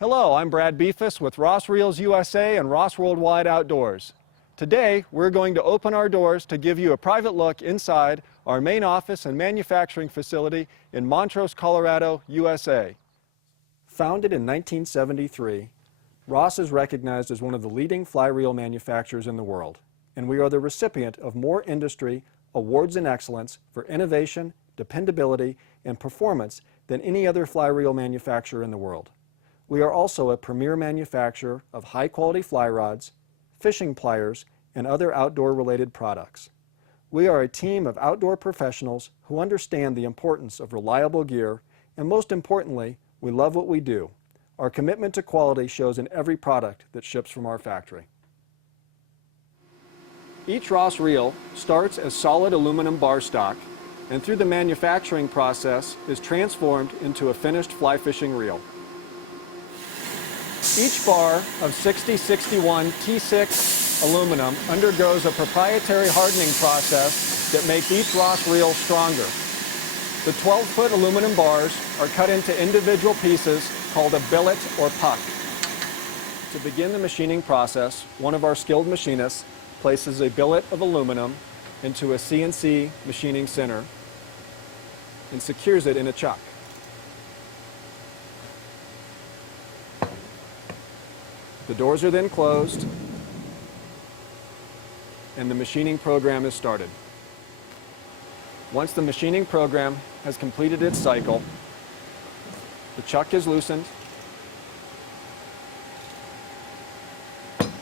Hello, I'm Brad Beefus with Ross Reels USA and Ross Worldwide Outdoors. Today, we're going to open our doors to give you a private look inside our main office and manufacturing facility in Montrose, Colorado, USA. Founded in 1973, Ross is recognized as one of the leading fly reel manufacturers in the world, and we are the recipient of more industry awards and excellence for innovation, dependability, and performance than any other fly reel manufacturer in the world. We are also a premier manufacturer of high-quality fly rods, fishing pliers, and other outdoor-related products. We are a team of outdoor professionals who understand the importance of reliable gear, and most importantly, we love what we do. Our commitment to quality shows in every product that ships from our factory. Each Ross reel starts as solid aluminum bar stock, and through the manufacturing process is transformed into a finished fly fishing reel. Each bar of 6061 T6 aluminum undergoes a proprietary hardening process that makes each Ross reel stronger. The 12-foot aluminum bars are cut into individual pieces called a billet or puck. To begin the machining process, one of our skilled machinists places a billet of aluminum into a CNC machining center and secures it in a chuck. The doors are then closed and the machining program is started. Once the machining program has completed its cycle, the chuck is loosened,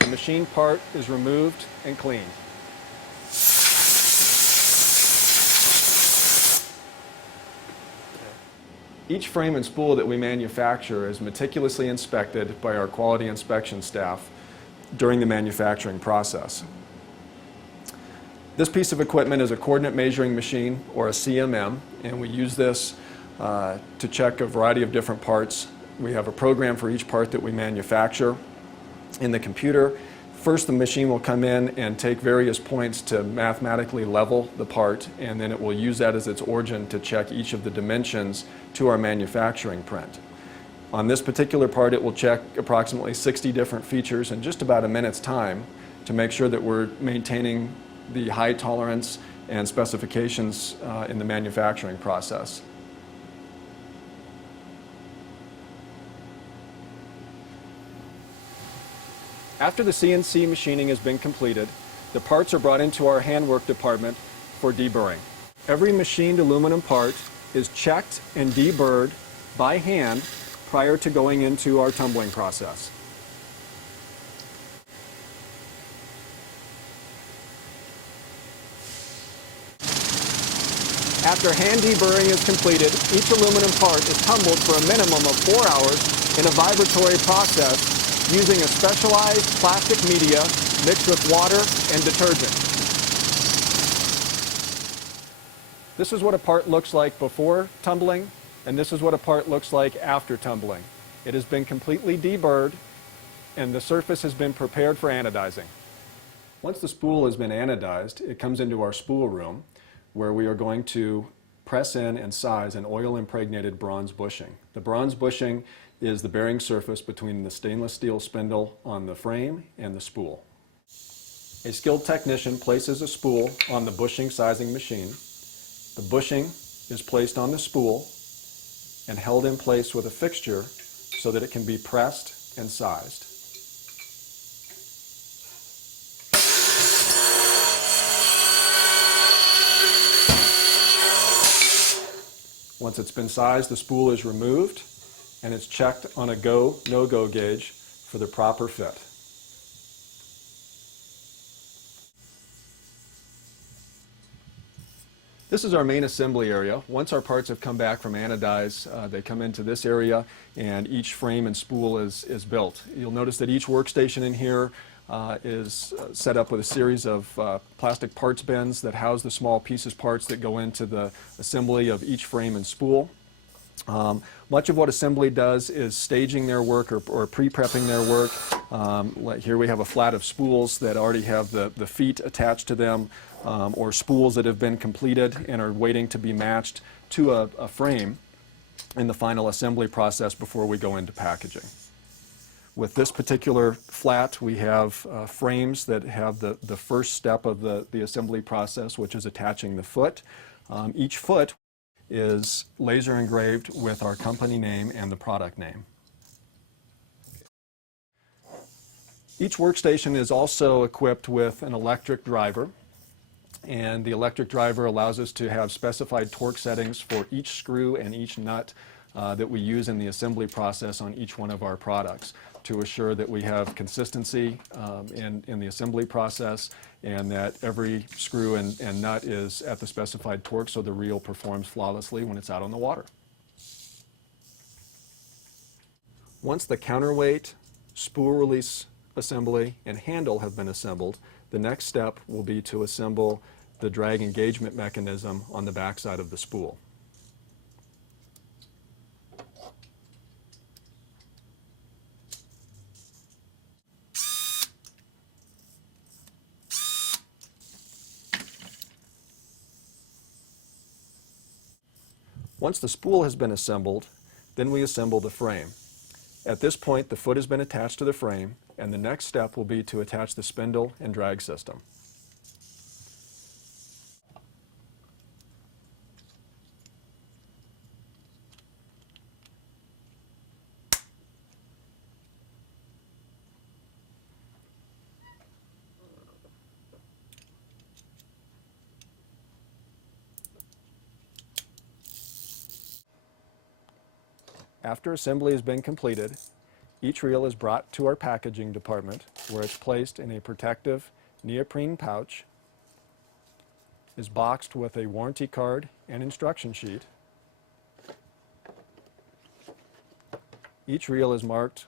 the machine part is removed and cleaned. Each frame and spool that we manufacture is meticulously inspected by our quality inspection staff during the manufacturing process. This piece of equipment is a coordinate measuring machine, or a CMM, and we use this to check a variety of different parts. We have a program for each part that we manufacture in the computer. First, the machine will come in and take various points to mathematically level the part, and then it will use that as its origin to check each of the dimensions to our manufacturing print. On this particular part, it will check approximately 60 different features in just about a minute's time to make sure that we're maintaining the high tolerance and specifications in the manufacturing process. After the CNC machining has been completed, the parts are brought into our handwork department for deburring. Every machined aluminum part is checked and deburred by hand prior to going into our tumbling process. After hand deburring is completed, each aluminum part is tumbled for a minimum of 4 hours in a vibratory process using a specialized plastic media mixed with water and detergent. This is what a part looks like before tumbling, and this is what a part looks like after tumbling. It has been completely deburred, and the surface has been prepared for anodizing. Once the spool has been anodized, it comes into our spool room, where we are going to press in and size an oil-impregnated bronze bushing. The bronze bushing is the bearing surface between the stainless steel spindle on the frame and the spool. A skilled technician places a spool on the bushing sizing machine. The bushing is placed on the spool and held in place with a fixture so that it can be pressed and sized. Once it's been sized, the spool is removed and it's checked on a go, no-go gauge for the proper fit. This is our main assembly area. Once our parts have come back from anodize, they come into this area and each frame and spool is built. You'll notice that each workstation in here is set up with a series of plastic parts bins that house the small pieces parts that go into the assembly of each frame and spool. Much of what assembly does is staging their work or pre-prepping their work. Like here we have a flat of spools that already have the feet attached to them, or spools that have been completed and are waiting to be matched to a frame in the final assembly process before we go into packaging. With this particular flat, we have frames that have the first step of the assembly process, which is attaching the foot. Each foot is laser engraved with our company name and the product name. Each workstation is also equipped with an electric driver, and the electric driver allows us to have specified torque settings for each screw and each nut that we use in the assembly process on each one of our products to assure that we have consistency in the assembly process and that every screw and nut is at the specified torque so the reel performs flawlessly when it's out on the water. Once the counterweight, spool release assembly, and handle have been assembled, the next step will be to assemble the drag engagement mechanism on the backside of the spool. Once the spool has been assembled, then we assemble the frame. At this point, the foot has been attached to the frame, and the next step will be to attach the spindle and drag system. After assembly has been completed, each reel is brought to our packaging department where it's placed in a protective neoprene pouch, is boxed with a warranty card and instruction sheet. Each reel is marked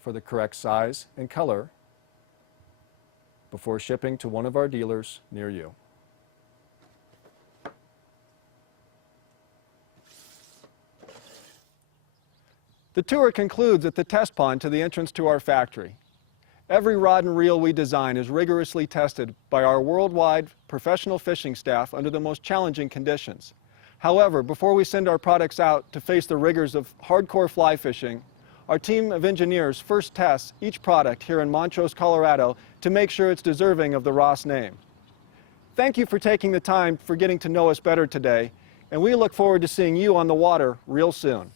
for the correct size and color before shipping to one of our dealers near you. The tour concludes at the test pond to the entrance to our factory. Every rod and reel we design is rigorously tested by our worldwide professional fishing staff under the most challenging conditions. However, before we send our products out to face the rigors of hardcore fly fishing, our team of engineers first tests each product here in Montrose, Colorado to make sure it's deserving of the Ross name. Thank you for taking the time for getting to know us better today, and we look forward to seeing you on the water real soon.